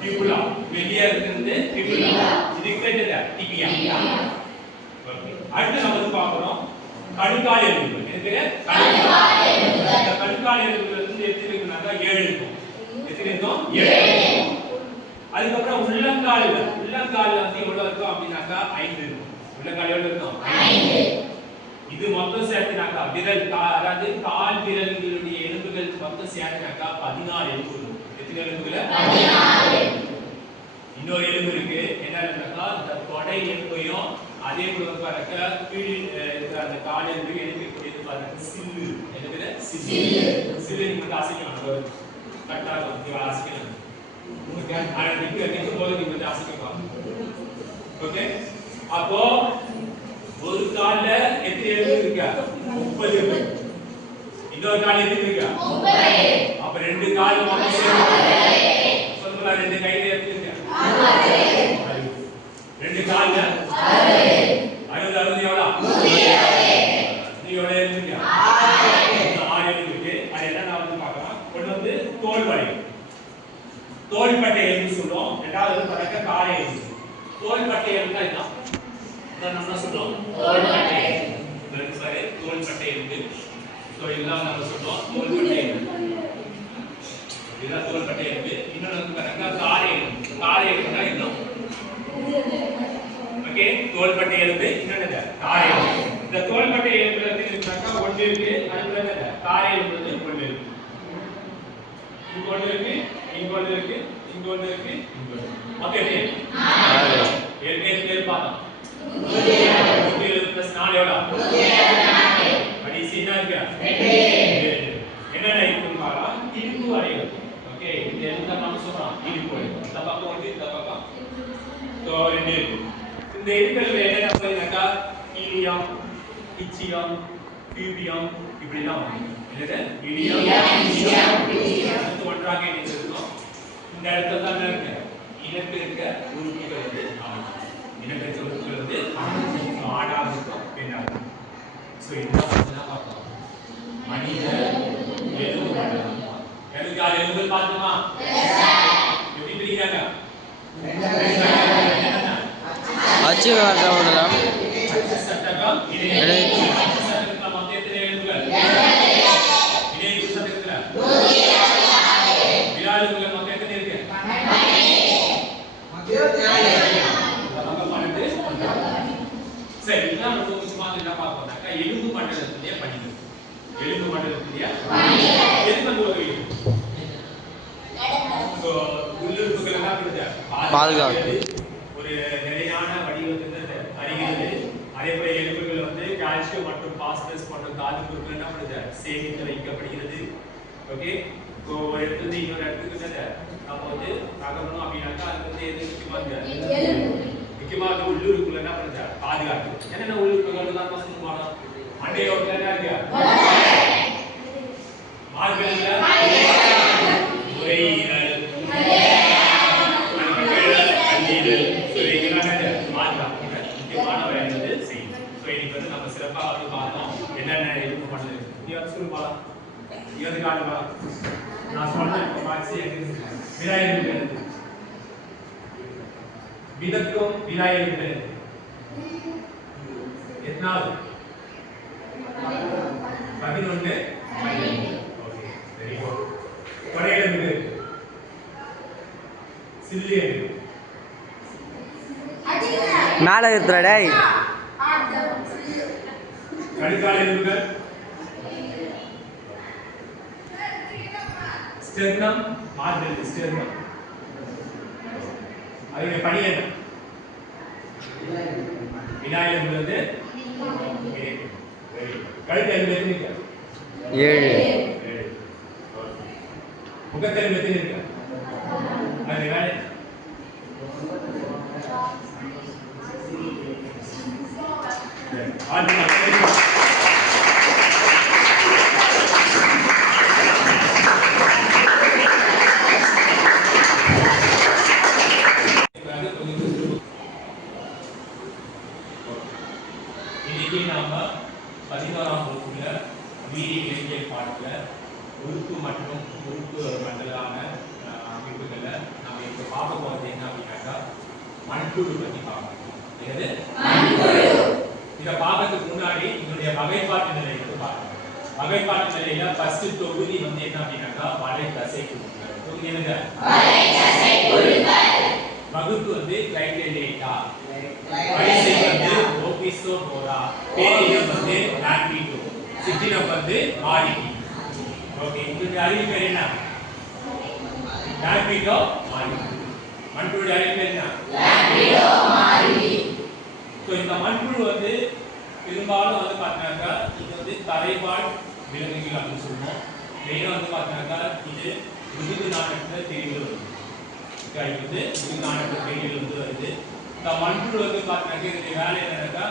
ஃபிபுலா. மெல்லியா இருக்கிறது ஃபிபுலா. இதுக்கு பேரு டிபியா. அடுத்து நம்ம வந்து பார்க்கறோம் கணுக்கால் எலும்பு. என்ன பேரு? கணுக்கால் எலும்பு. இந்த கணுக்கால் எலும்புல இருந்து எத்தனை இருக்குனாக்கா 7 இருக்கும். எத்தனை இருக்கும்? 7. அதுக்கப்புறம் உள்ளங்கால்ல வந்து எவ்வளவு இருக்கும் அப்படினாக்கா 5 இருக்கும். உள்ளங்கால் எவ்வளவு இருக்கும்? 5. இது மொத்தம் சேர்த்துனாக்கா விரல் அதாவது கால் விரல்களுடைய எலும்புகள் மொத்தம் சேர்த்துனாக்கா 14 எலும்பு இருக்கும். எத்தனை எலும்புகள்? 14. இன்னொரு எலும்பு இருக்கு. என்ன எலும்புனா இந்த தொடை எலும்பையும் அதே போல பாருங்க கீழ் இருக்கிற அந்த கால் எலும்பு எழுப்பிக்கூடியது பாருங்க சில்லு. என்ன பேரு? சில்லு. சில்லு நீங்க அசைக்கலாம். கட்டாக நீங்க அசைக்கலாம். ஓகே ஆனா நீங்க போது நீங்க அசைக்கலாம். ஓகே அப்போ ஒரு கால்ல எத்தனை எலும்பு இருக்கு? 30 எலும்பு. இன்னொரு கால் எத்தனை இருக்கு? 30. அப்ப ரெண்டு கால் மொத்தம் சொல்லுங்க ரெண்டு கையில எத்தனை இருக்கு? 60. ரெண்டு கால்ல 60. 60 எவ்வளவு? 120. நீ எவ்வளவு எழுதுங்க? 6 எழுதுக்கு. அது என்ன நான் வந்து பார்க்கலாம். ஒண்ணு வந்து தோள்பட்டை. தோள்பட்டை எலும்பு சொல்றோம். இரண்டாவது வந்து பாருங்க கால் எலும்பு. தோள்பட்டை எலும்புனா இதுதான். இத நம்ம சொல்றோம் தோள்பட்டை. இதுக்கு சரி தோள்பட்டை எலும்பு. சோ இதெல்லாம் நம்ம சொல்றோம் தோள்பட்டை எலும்பு. இதெல்லாம் தோள்பட்டை எலும்பு. இன்னொரு வந்து பாருங்க கால் எலும்பு. கால் எலும்புனா இதுதான். ஓகே தோள்பட்டை எலும்பு இன்னொன்னு கால் எலும்பு. இந்த தோள்பட்டை எலும்புல இருக்குனாக்கா ஒன்று இருக்கு. அதுல என்ன கால் எலும்பு வந்து ஒன்று இருக்கு. இங்க ஒன்று இருக்கு, இங்க ஒன்று இருக்கு, இங்க ஒன்று இருக்கு, இங்க ஒன்று. ஓகே 4. ஏற்கனவே பார்த்தோம். 120 + 4 எவ்வளவு? 124. கடைசி என்ன இருக்கு? 2. என்னென்ன இருக்குன்னு பார்க்கலாம். இடுப்பு வரைகள். ஓகே இந்த எந்த நம்ம சொல்றோம் இடுப்பு வரைகள். இந்த பக்கம் வந்து இந்த பக்கம். சோ 2 இருக்கு. இந்த இடுப்புல என்னென்ன சொல்றீங்கக்கா? இலியம், இச்சியம், டியூபியம் இப்படி தான் வரும். என்னது இடியம் ஒன்றாக இணைந்திருக்கும். இந்த இடத்துல தான் இருக்கு இனப்பெருக்க உறுப்புகள் வந்து இனப்பெருக்க உறுப்புகள் வந்து ஆடாக இருக்கும் பெண்ணாக. ஸோ இதுதான் பார்த்தோம் மனித எலும்பு மண்டலம். எனக்கு யார் எலும்புகள் பார்த்துமா எப்படி பிரிக்கிறாங்க? அச்சு மண்டலம் சட்டகம் இணை சட்டகம் மொத்தம் எத்தனை எலும்புகள்? இணை சட்டகத்துல விரா எலும்புகள் மொத்தம் எத்தனை இருக்கு? 12. சரி, இதுதான் ரொம்ப முக்கியமான என்ன பார்ப்போம்னாக்கா எலும்பு மண்டலத்திலேயே பணிகள். எலும்பு மண்டலத்திலேயே எதுக்கு வந்து ஒரு உள்ளுறுப்புகள் எல்லாம் பாதுகாப்பு ஒரு நிலையான வடிவத்தை அறிகிறது. அதே போல எலும்புகள் வந்து கால்சியம் மற்றும் பாஸ்பரஸ் போன்ற தாது பொருட்கள் என்ன பண்ணுது? சேமித்து வைக்கப்படுகிறது. ஓகே, ஸோ ஒரு இடத்துல இன்னொரு இடத்துக்கு நம்ம வந்து தகவணும் அப்படின்னாக்கா அது வந்து எது முக்கியமாக உள்ளுறுப்புகள் என்ன பண்ணுது? பாதுகாப்பு. என்னென்ன உள்ளுறுப்புகள் தான் பசங்க போனோம் அண்டையோட என்ன இருக்கு? மார்பெல்ல நுரையீரல் முக்கியமான வேலைகள் செய்யும். ஸோ இன்னைக்கு வந்து நம்ம சிறப்பாக வந்து பார்த்தோம் என்னென்ன எலும்பு மண்டலம் இருக்கு. சொல்லுப்பா இது காணுமா? நான் சொன்னேன் இப்போ மாற்றி விநாயகர்கள் விதக்கும் விநாயகர்கள் எத்தனாவது? 11. Okay, very good. கொடையெலும்பு சில்லியன் மேலே இருக்கிற டேய் கடிகால் எலும்புகள் ஸ்டெர்னம் மார்பெல் ஸ்டெர்னம் அதோட பணி என்ன? விநாயகர் எலும்பு வந்து கழுத்து எலும்பு எத்தனை இருக்கு? 7. முகத்தெலும்பு எத்தனை இருக்கு? அது வேலை இன்னைக்கு நாம 11ஆம் வகுப்புல உயிரியல் பாடத்துல உறுப்பு மற்றும் உறுப்பு மண்டலான அமைப்புகளை நம்ம இப்ப பார்க்க போறது என்ன அப்படின்னாக்கா மண்புழு பத்தி பார்க்கணும். இதை பார்க்கறதுக்கு முன்னாடி இதனுடைய வகைப்பாட்டு நிலை வந்து பார்க்கணும். வகைப்பாட்டு நிலையில ஃபர்ஸ்ட் தொகுதி வந்து என்ன அப்படின்னாக்கா வலை தசை குழுக்கள். தொகுதி என்னங்க? வகுப்பு வந்து கிரைட்டேரியா, வரிசை வந்து ஓபிசோபோரா, பேரினம் வந்து லாம்பிடோ, சிற்றினம் வந்து மாரிடி. ஓகே, இந்த அறிவு பேர் என்ன? லாம்பிடோ மாரிடி. மண்புழு அறிவு பேர் என்ன? லாம்பிடோ மாரிடி. ஸோ இந்த மண்புழு வந்து பெரும்பாலும் வந்து பார்த்தீங்கன்னாக்கா இது வந்து தரைவாழ் விலங்குகள் அப்படின்னு சொல்லுவோம். மெயினாக வந்து பார்த்தீங்கன்னாக்கா இது முதுகு நாணயத்தில் தெரிவுகள் வருது. இது வந்து முதுகு நாணயத்தில் தெரிவுகள் வந்து வருது. இந்த மண்புழு வந்து பார்த்தீங்கன்னாக்கா இதனுடைய வேலை என்னன்னாக்கா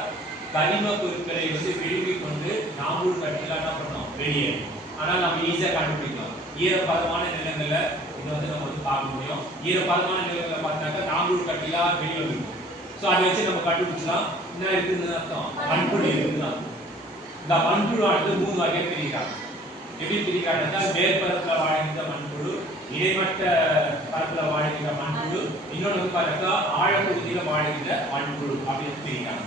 கனிம பொருட்களை வந்து விழுங்கி கொண்டு நாம்பூல் கட்டிலாம் என்ன பண்ணோம்? வெளியேறும். ஆனால் நம்ம ஈஸியாக கண்டுபிடிக்கலாம். ஈரப்பதமான நிலங்களை இதை வந்து நம்ம வந்து பார்க்க முடியும். ஈரப்பதமான நிலங்களை பார்த்தீங்கன்னாக்கா நாம்பூல் கட்டிலாம் வெளியே வந்துருக்கும். ஸோ அதை வச்சு நம்ம கண்டுபிடிச்சலாம் என்ன இருக்குதுன்னு அர்த்தம்? மண்புழு இருக்குதுன்னு அர்த்தம். இந்த மண்புழுவானது 3 வகையாக பிரிக்கிறாங்க. எப்படி பிரிக்கிறாங்கன்னா மேற்பரப்பில் வாழ்கின்ற மண்புழு, இடைமட்ட பரப்பில் வாழ்கின்ற மண்புழு, இன்னொன்று வந்து பார்த்தா ஆழப்பகுதியில் வாழ்கின்ற மண்புழு அப்படின்னு பிரிக்கிறாங்க.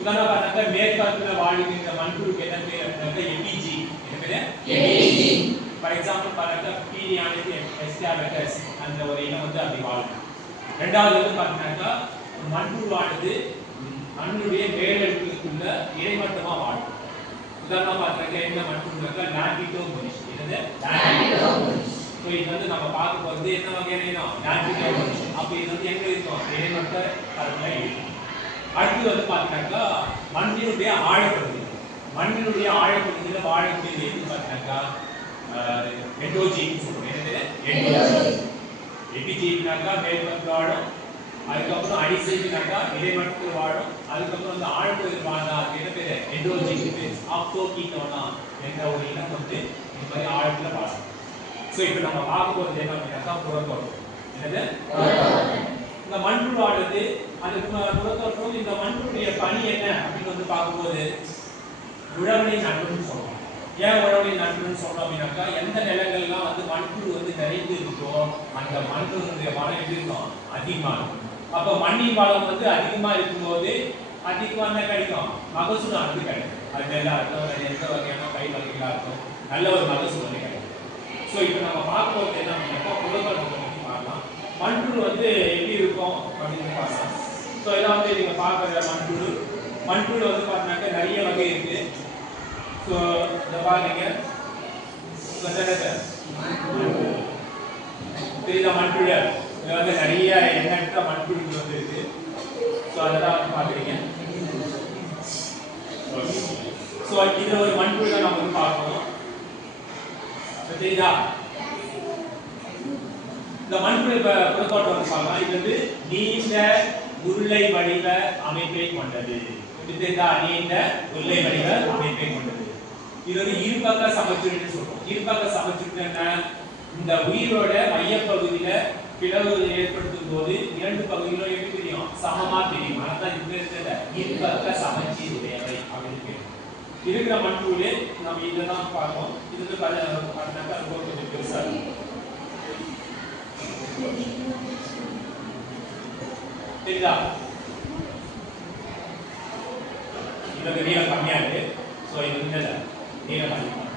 உதாரணம் பார்த்தா மேற்பரப்பில் வாழ்கின்ற மண்புழுக்கு என்ன பேர் அப்படின்னா எபிஜி. என்ன பேர்? எபிஜி. ஃபார் எக்ஸாம்பிள் பார்த்தா பீரியானிக் எஸ்டாபெட்டஸ் அந்த ஒரு இனம் வந்து அப்படி வாழும். ரெண்டாவது வந்து பார்த்தீங்கன்னாக்கா மண்புழுவானது மண்ணுடைய மேலடுக்குள்ள இடைமட்டமா வாழும். உதாரணமா பார்த்தா என்ன மண்புழுனாக்கா லாம்பிடோமோனிஸ். என்னது? லாம்பிடோமோனிஸ். ஸோ இது வந்து நம்ம பார்க்க போகிறது என்ன வகையான இனம்? லாம்பிடோமோனிஸ். அப்போ இது வந்து எங்க இருக்கும்? இடைமட்ட பரப்பில் இருக்கும். அடுத்து வந்து பார்த்தீங்கன்னாக்கா மண்ணினுடைய ஆழப்பகுதி. மண்ணினுடைய ஆழப்பகுதியில் வாழக்கூடியது எது பார்த்தீங்கன்னாக்கா எண்டோஜீன் சொல்லுவோம். என்னது? எண்டோஜீன். எபிஜீன்னாக்கா மேற்பரப்பு வாழும், அதுக்கப்புறம் அடிசைடுனாக்கா இடைமட்டத்தில் வாழும். அதுக்கப்புறம் இந்த ஆழ்பகுதியில் வாழ்ந்தா அது என்ன பேரு எண்டோஜின் ஆப்டோகீட்டோனா என்ற ஒரு இனம் வந்து இந்த மாதிரி ஆழத்துல வாழும். ஸோ இப்போ நம்ம பார்க்க போகிறது என்ன அப்படின்னாக்கா புறத்தோட்டம். என்னது இந்த மண்புழு ஆடுறது அந்த புறத்தோட்டம். இந்த மண்புழுடைய பணி என்ன அப்படின்னு வந்து பார்க்கும்போது உழவனை நண்பன்னு சொல்றோம். ஏன் உழவனை நண்பன்னு சொல்றோம் அப்படின்னாக்கா எந்த நிலங்கள்லாம் வந்து மண்புழு வந்து நிறைந்து இருக்கோ அந்த மண்ணுடைய வளம் எப்படி இருக்கும் அதிகமா இருக்கும். அப்ப மண்ணின் வளம் வந்து அதிகமா இருக்கும்போது அதிகமா என்ன கிடைக்கும் மகசூல் வந்து கிடைக்கும். அது நெல்லா இருக்கும் எந்த வகையான பயிர் வகைகளா இருக்கும் நல்ல ஒரு மகசூல் வந்து கிடைக்கும். ஸோ இப்போ நம்ம பார்க்கும்போது என்ன அப்படின்னாக்கா புறத்தோட்டத்தை பற்றி பார்க்கலாம். மண்புழு வந்து எப்படி இருக்கும் அப்படின்னு பார்க்கலாம். ஸோ இதான் வந்து நீங்க பார்க்குற மண்புழு. மண்புழு வந்து பார்த்தீங்கன்னாக்கா நிறைய வகை இருக்கு. ஸோ இதை பாருங்க தெரியுதா மண்புழு இதில் வந்து நிறைய எண்ணற்ற மண்புழுக்கள் வந்து இருக்கு. ஸோ அதெல்லாம் வந்து பார்க்குறீங்க. ஸோ இதில் ஒரு மண்புழு தான் நம்ம வந்து பார்க்கணும். தெரியுதா இந்த மண்புழு புறத்தோட்டம் வந்து பார்க்கலாம். இது வந்து நீண்ட உருளை வடிவ அமைப்பை கொண்டது. தெரியுதா நீண்ட உருளை வடிவ அமைப்பை கொண்டது. இது வந்து இருபக்க சமச்சீர்னு சொல்றோம். இருபக்க சமச்சீர் என்ன இந்த உயிரோட மையப்பகுதியில பிளவு ஏற்படுத்தும் போது இரண்டு பகுதிகளும் எப்படி தெரியும் சமமா தெரியும். அதான் இந்த இருபக்க சமச்சீர் உடையவை அப்படின்னு இருக்கிற மண்புழு நம்ம இதெல்லாம் பார்ப்போம். இது வந்து பார்த்தீங்கன்னாக்கா அது கொஞ்சம் பெருசா இருக்கும். தெரியுதா இதுக்கு நீளம் கம்மியா இருக்கு. ஸோ இது வந்து நீளம் அதிகமாக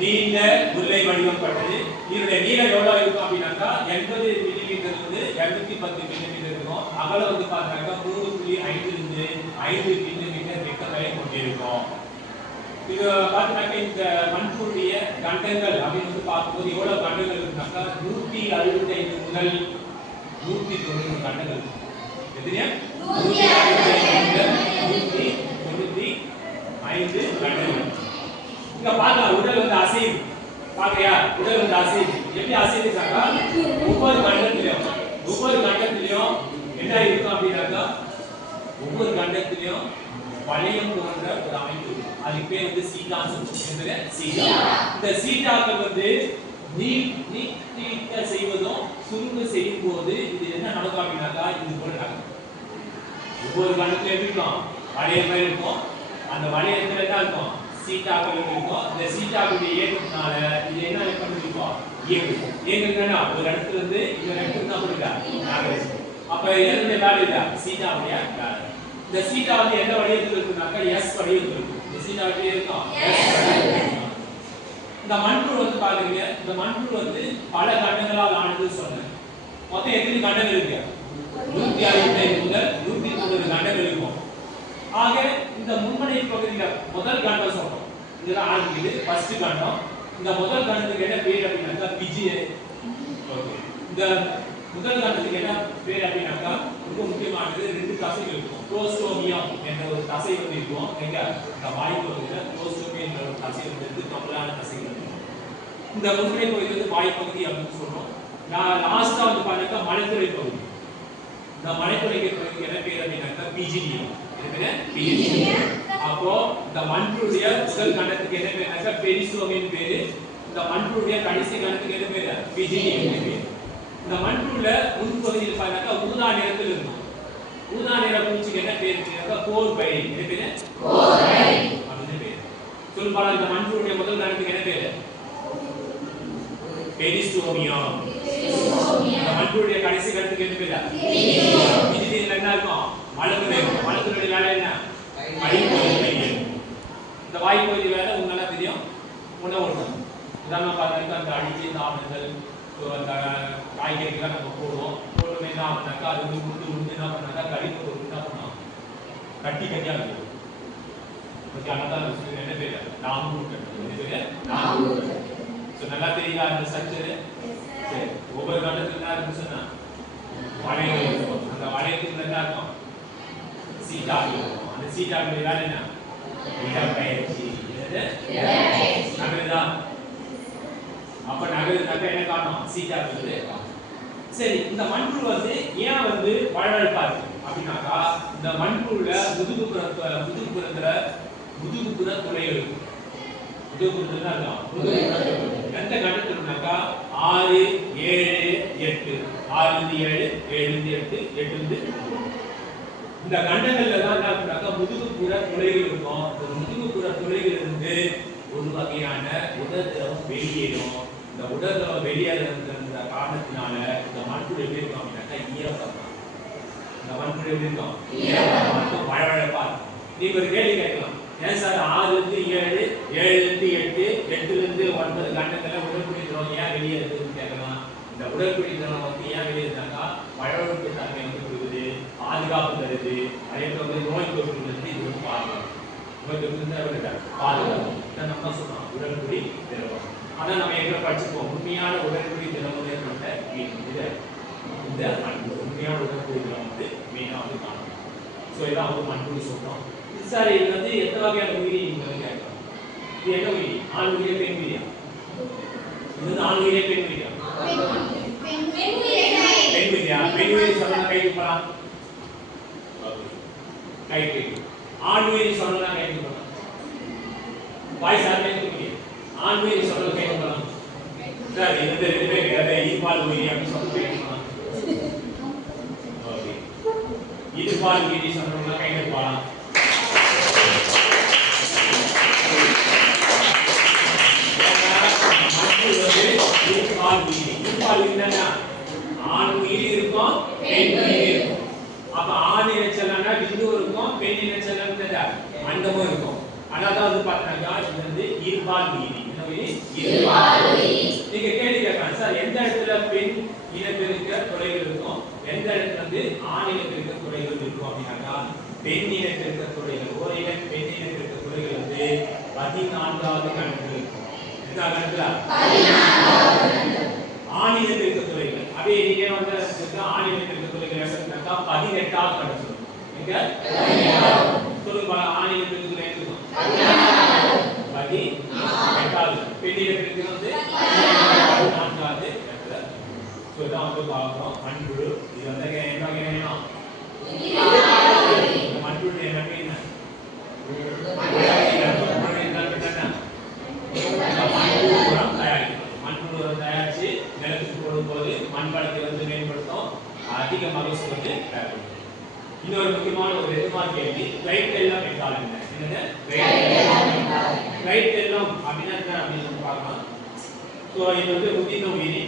நீண்ட உருளை வடிவம் கொண்டது. இதனுடைய நீளம் எவ்வளவு இருக்கும் அப்படின்னாக்கா 80 மில்லிமீட்டர் இருந்து 210 மில்லிமீட்டர் இருக்கும். அகலம் வந்து பார்த்தீங்கன்னா 3.5 இருந்து 5 மில்லிமீட்டர் விட்டங்களை கொண்டிருக்கும். இது பார்த்தீங்கன்னாக்கா இந்த மண்புழுடைய கண்டங்கள் அப்படின்னு வந்து பார்க்கும்போது எவ்வளவு கண்டங்கள் இருக்குனாக்கா 165 முதல் 190 கண்டங்கள். எத்தனையா 195 கண்டங்கள். இங்க பாருங்க உடல் வந்து அசையுது. பாக்கறியா உடல் வந்து அசையுது. எப்படி அசையுதுனாக்கா ஒவ்வொரு கண்டத்திலையும் என்ன இருக்கும் அப்படின்னாக்கா ஒவ்வொரு கண்டத்திலையும் வளையம் போன்ற ஒரு அமைப்பு இருக்கு. அதுக்கு பேர் வந்து சீட்டான்னு சொல்லுவோம். சீட்டா. இந்த சீட்டாக்கள் வந்து நீட்ட செய்வதும் சுருங்க செய்யும் போது இது என்ன நடக்கும் அப்படின்னாக்கா இது போல நடக்கும். ஒவ்வொரு கண்டத்திலும் எப்படி இருக்கும் வளையம் மாதிரி இருக்கும். அந்த வளையத்துல என்ன இருக்கும் சீட்டாக்கள் இருக்கும். இந்த சீட்டாக்களுடைய இயக்கத்தினால இது என்ன பண்ணிருக்கோம் இயங்குதுன்னா ஒரு இடத்துல இருந்து இன்னொரு இடத்துக்கு தான் போயிருக்கா நகருது. அப்ப எந்த வேலை இல்ல சீட்டாவுடைய வேலை. இந்த சீட்டா வந்து எந்த வடிவத்தில் இருக்குனாக்கா எஸ் வடிவத்தில் இருக்கும். இந்த சீட்டா எப்படி இருக்கும் இந்த மண்புழு வந்து பாக்குறீங்க. இந்த மண்புழு வந்து பல கண்டங்களால் ஆனது சொன்னேன். மொத்தம் எத்தனை கண்டங்கள் இருக்கு 155 முதல் 190 கண்டங்கள் இருக்கும். ஆக இந்த முன்மனை பகுதியில முதல் கண்டம் சொல்றோம். இதெல்லாம் ஆரம்பிக்குது ஃபர்ஸ்ட் கண்டம். இந்த முதல் கண்டத்துக்கு என்ன பேர் அப்படின்னாக்கா பிஜிஏ. ஓகே இந்த முதல் கண்டத்துக்கு என்ன பேர் அப்படின்னாக்கா ரொம்ப முக்கியமானது 2 தசைகள் இருக்கும். புரோஸ்டோமியம் என்ற ஒரு தசை வந்து இருக்கும். எங்க இந்த வாய் பகுதியில புரோஸ்டோமியம் என்ற ஒரு தசை வந்து கம்பலான தசைகள் இருக்கும். இந்த முன்மனை பகுதி வந்து வாய் பகுதி அப்படின்னு சொல்றோம். நான் லாஸ்டா வந்து பாத்தீங்கன்னா மலைத்துறை பகுதி. இந்த மலைத்துறை பகுதிக்கு என்ன பேர் அப்படின்னாக்கா பிஜிடியம். அப்போ இந்த மண்புழுடைய முதல் கண்டத்துக்கு என்ன பேருனாக்கா பெரிஸ்டோமியம் பேரு. இந்த மண்புழுடைய கடைசி கண்டத்துக்கு என்ன பேரு பிஜிடியம் பேரு. இந்த மண்புழுல முன்பகுதியில் பார்த்தா ஊதா நிறத்தில் இருக்கும். ஊதா நிற பூச்சிக்கு என்ன பேரு அப்படின்னாக்கா கோர்பை. என்ன பேரு கோர்பை அப்படின்னு பேரு. சொல்லுங்க இந்த மண்புழுடைய முதல் கண்டத்துக்கு என்ன பேரு பெரிஸ்டோமியம். இந்த மண்புழுடைய கடைசி கண்டத்துக்கு என்ன பேரு பிஜிடியம். என்ன இருக்கும் மலத்துடைய வேலை என்ன இந்த வாய்ப்பகுதி வேலை உங்களுக்கு நல்லா தெரியும் உணவு. உதாரணமா பார்த்தீங்கன்னா அந்த அடிச்சு தாவரங்கள் அந்த காய்கறிகள்லாம் நம்ம போடுவோம். போடுமே என்ன ஆகுனாக்கா அது உண்டு என்ன பண்ணாக்கா கழிப்பு என்ன பண்ணுவோம் கட்டி கட்டியா இருக்கும். என்ன பேரு நாம்பு. நல்லா தெரியுதா அந்த சச்சரு. சரி ஒவ்வொரு கண்டத்துல என்ன இருக்குன்னு சொன்னா வளையம் இருக்கும். அந்த வளையத்துக்குள்ள என்ன இருக்கும் சீட்டா இருக்கும். அந்த சீட்டாவுடைய வேலை என்ன இடப்பெயர்ச்சி. நகருதா அப்ப நகருனாக்கா என்ன காரணம் சீட்டா இருக்குது. சரி, இந்த மண்புழு வந்து ஏன் வந்து வழவழப்பா இருக்கு அப்படின்னாக்கா, இந்த மண்புழுல முதுகுப்புற துளைகள் இருக்கு. முதுகுப்புறத்துல தான் எந்த கட்டத்துலனாக்கா 6, 7, 8, 6 இருந்து 7, 7 இருந்து 8, 8 இருந்து 9. இந்த கண்டங்கள்ல தான் என்ன அப்படின்னாக்கா முதுகுப்புற துளைகள் இருக்கும். இந்த முதுகுப்புற துளைகள் இருந்து ஒரு வகையான உடல் திரவம் வெளியேறும். இந்த உடல் திரவம் வெளியேறுற காரணத்தினால இந்த மண்புழு எப்படி இருக்கும் அப்படின்னாக்கா ஈரப்பதம். இந்த மண்புழு எப்படி இருக்கும்? ஈரப்பதம், வழவழப்பா இருக்கும். நீங்க ஒரு கேள்வி கேட்கலாம், ஏன் சார் 6 இருந்து 7, 7 இருந்து 8, 8 இருந்து 9 கண்டங்கள்ல உடற்புழு திரவம் ஏன் வெளியேறுதுன்னு கேட்கலாம். இந்த உடற்புழு திரவம் வந்து ஏன் வெளியேறுனாக்கா வழவழப்பு தன்மை வந்து கொடுக்குது, பாதுகாப்பு தருது, அதே போல நோய் தொற்றுலேருந்து இது வந்து பாதுகாப்பு. நோய் தொற்று பாதுகாப்பு இதை நம்ம சொல்றோம் உடற்புழு திரவம். ஆனா நம்ம எங்க படிச்சுப்போம், உண்மையான உடற்புழு திரவம் ஏற்பட்ட இந்த மண்புழு உண்மையான உடற்புழு திரவம் வந்து மெயினா வந்து காணும். ஸோ இதான் வந்து மண்புழு சொல்றோம். சார் இது வந்து எத்தனை வகையான உயிரி நீங்க கேட்கலாம். இது என்ன உயிரி? ஆண் உயிரியா பெண் உயிரியா? இது வந்து ஆண் உயிரியா பெண் உயிரியா? பெண் உயிரியா? பெண் உயிரி சொன்னா கை தூக்கலாம். கை தூக்கி. ஆண் உயிரி சொன்னா கை தூக்கலாம். வாய் சார்பே தூக்கி. ஆண் உயிரி சொன்னா கை தூக்கலாம். சார் இந்த ரெண்டுமே கிடையாது. ஈர்ப்பால் உயிரி அப்படின்னு சொல்லி கை தூக்கலாம். ஓகே. ஈர்ப்பால் உயிரி சொன்னா கை தூக்கலாம். ஆண் உயிரி இருக்கும், பெண் உயிரி இருக்கும். அப்ப ஆண் இனச்சலன்னா விந்து இருக்கும், பெண் இனச்சலன்னா அண்டமும் இருக்கும். அதனாலதான் வந்து பாத்தீங்கன்னா இது வந்து ஈர்ப்பால் உயிரி. என்ன உயிரி? ஈர்ப்பால் உயிரி. நீங்க கேள்வி கேட்கலாம், சார் எந்த இடத்துல பெண் இனப்பெருக்க துளைகள் இருக்கும், எந்த இடத்துல வந்து ஆண் இனப்பெருக்க துளைகள் இருக்கும் அப்படின்னாக்கா, பெண் இனப்பெருக்க துளைகள், பெண் இனப்பெருக்க துளைகள் வந்து 14வது கணக்கில் இருக்கும். எந்த கணக்குல? ஆண் இனப்பெருக்க துளைகள். அப்படியே நீங்க வந்து ஆண் இனப்பெருக்க துளைகள் எடுத்துக்கிட்டா 18வது கணக்கு. எங்க? சொல்லுங்க, ஆண் இனப்பெருக்க துளை இருக்கும் 18வது. பெண் இனப்பெருக்க வந்து 14வது இடத்துல. சோ இதான் வந்து பார்க்கிறோம் மண்புழு. இது வந்து என்ன வேணும்? இந்த மண்புழு என்ன வேணும்? மண்புழு தயாரிச்சு நிலத்துக்கு போடும்போது மண் வளத்தை வந்து மேம்படுத்தும், அதிக மகசூல் வந்து பெறலாம். இன்னொரு முக்கியமான ஒரு எதிர்பார்ப்பு கேள்வி, கிளைட்டெல்லம் என்றால் என்ன? என்னது கிளைட்டெல்லம் அப்படின்னா என்ன அப்படின்னு பார்க்கலாம். ஸோ இது வந்து முதிர்ந்த உயிரி.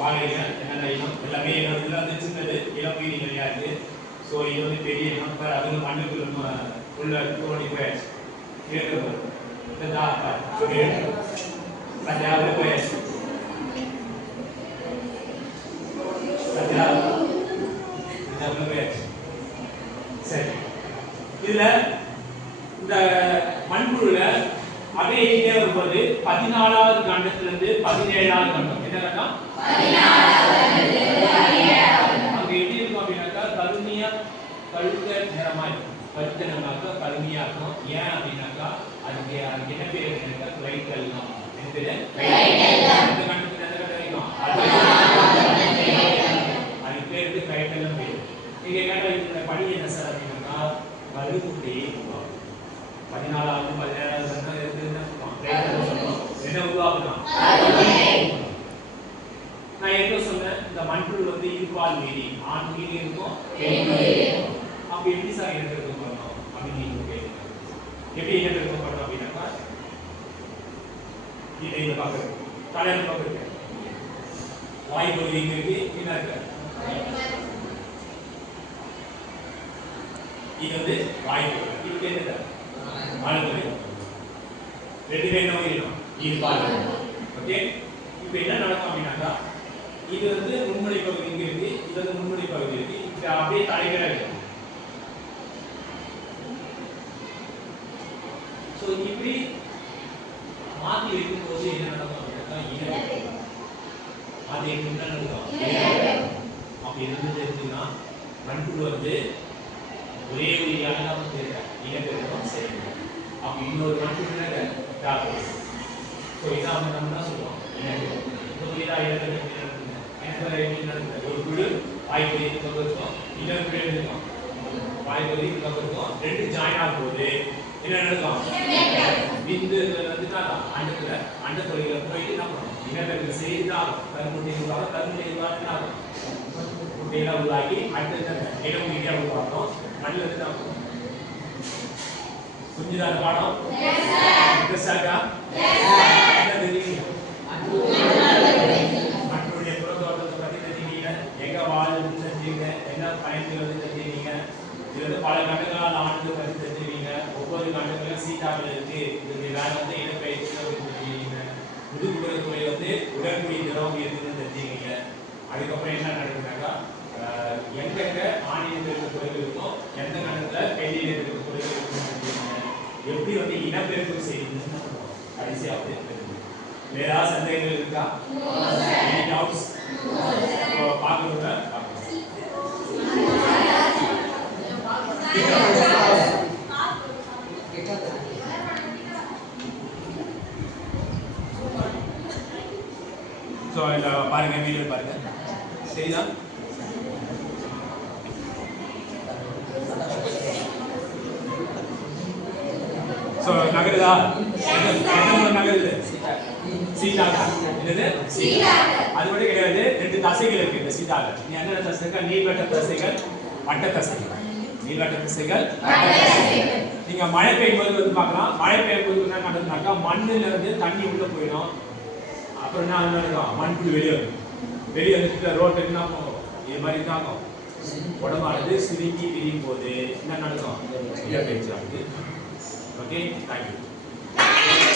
பாருங்க என்னென்ன இனம் எல்லாமே இதில் வந்து சின்னது இளம் உயிரி நிறையா இருக்கு. ஸோ இது வந்து பெரிய இனம், அது மண்ணுக்குள்ள உள்ள தோண்டி போயாச்சு கேட்கப்படுது. சரி, இதுல இந்த மண்புழுல அப்படியே வரும்போது 14வது கண்டத்திலிருந்து 17வது கண்டம் என்ன கண்டம்? அங்க எப்படி இருக்கும் அப்படின்னாக்கா கருமையா கழுத்த நிறமா இருக்கும். கழுத்த நிறமாக்கா கருமையா இருக்கும். ஏன் அப்படின்னாக்கா அதுக்கு என்ன பேர் அப்படின்னாக்கா கிளைட்டெல்லம். என்ன பேரு? அந்த கண்டத்துல எந்த கண்டம் இருக்கும்? அதுக்கு பேருக்கு கிளைட்டெல்லம் பேரு. நீங்க கேட்ட இந்த பணி என்ன சார் அப்படின்னாக்கா கருமுட்டையை உருவாக்கும். 14வது 17வது கண்டம் என்ன உருவாக்குதான்? நான் என்ன சொன்னேன், இந்த மண்புழு வந்து ஈர்ப்பால் உயிரி, ஆண் உயிரி இருக்கும், பெண் உயிரி இருக்கும். அப்ப எப்படி சார் இனப்பெருக்கம் பண்ணணும் அப்படின்னு நீங்க கேட்கலாம். எப்படி இனப்பெருக்கம் பண்ணணும் அப்படின்னாக்கா இதை இந்த பக்கம் தலையில பக்கம் இருக்கு, வாய் பகுதி இங்க இருக்கு, என்ன இருக்கு? இது வந்து வாய் பகுதி. இதுக்கு என்னது? வாழ்க்கை. ரெண்டு பேர் என்ன உயிரினம்? ஈர்ப்பால். ஓகே, இப்போ என்ன நடக்கும் அப்படின்னாக்கா இது வந்து முன்முனை பகுதி இங்க இருக்கு, இது வந்து முன்முனை பகுதி இருக்கு, இது அப்படியே தலைகீழா இருக்கு. சோ இப்படி மாத்தி வைக்கும்போது என்ன நடக்கும் அப்படின்னாக்கா இனப்பெருக்கம். அது என்ன நடக்கும்? அப்படி இருந்துச்சுன்னா மண்புழு வந்து ஒரே உயிரியாக தான் இனப்பெருக்கம் செய்யணும். அப்ப இன்னொரு மண்புழு ஸோ இதான் நம்ம என்ன சொல்லுவோம்? புதியதா ஒரு குழு வாய்ப்பகுதி இருக்கும், இன்னொரு குழு இருக்கும் வாய்ப்பகுதி இருக்கும், ரெண்டு ஜாயின் ஆகும் போது என்ன நடக்கும்? விந்து அண்டத்துல அண்டத்தொழில போயிட்டு என்ன பண்ணும்? இனப்பெருக்கம் செய்துதான் கருமுட்டை என்ன ஆகும்? முட்டையெல்லாம் உருவாக்கி அடுத்த நிலமுடியா உருவாக்கும். மண்ணில் தான் புரிஞ்சுதா அந்த பாடம்? மற்றவருடைய புறத்தோட்டத்தை பத்தி தெரிஞ்சுக்கீங்க, எங்க வாழ்ந்து தெரிஞ்சுங்க, என்ன பயன்கிறது தெரிஞ்சுக்கீங்க. இது வந்து பல கண்டுகளால் ஆண்டு பத்தி தெரிஞ்சுக்கீங்க. ஒவ்வொரு கண்டுகளும் சீட்டாவில் இருக்கு. இதுக்கு வேற வந்து இடப்பயிற்சி தெரிஞ்சுக்கீங்க. முதுகுப்புற துறை வந்து உடற்குடி திரவம் இருக்குன்னு தெரிஞ்சுக்கீங்க. அதுக்கப்புறம் என்ன நடக்குதுனாக்கா எங்கெங்க ஆணியில் இருக்க துறைகள் இருக்கும், எந்த கண்டத்துல பெண்ணில் இருக்க துறைகள் இருக்கும் தெரிஞ்சுக்கீங்க. எப்படி வந்து இனப்பெருக்கம் செய்யுதுன்னு கடைசியா வந்து வேற ஏதாவது சந்தேகங்கள் இருக்கா? Any doubts? பார்க்கணுங்க ஸோ இதில் பாருங்க, வீடியோ பாருங்க, சரிதா? ஸோ நகருதா? நகருது சீட்டாக. என்னது? அது மட்டும் கிடையாது, ரெண்டு தசைகள் இருக்கு இந்த சீட்டாக. என்னென்ன தசைகள்? நீள்வட்ட தசைகள், வட்ட தசைகள். நீள்வட்ட தசைகள், நீங்க மழை பெய்யும் போது வந்து பார்க்கலாம். மழை பெய்யும் போது என்ன நடக்குதுனாக்கா மண்ணுல இருந்து தண்ணி உள்ள போயிடும். அப்புறம் என்ன நடக்கும்? மண்புழு வெளியே வரும். வெளியே வந்துட்டு ரோட்டு என்ன போகும்? இது மாதிரி தாக்கும். உடம்பானது சுருங்கி விரியும் போது என்ன நடக்கும்? இடப்பெயர்ச்சி ஆகுது. Okay, thank you.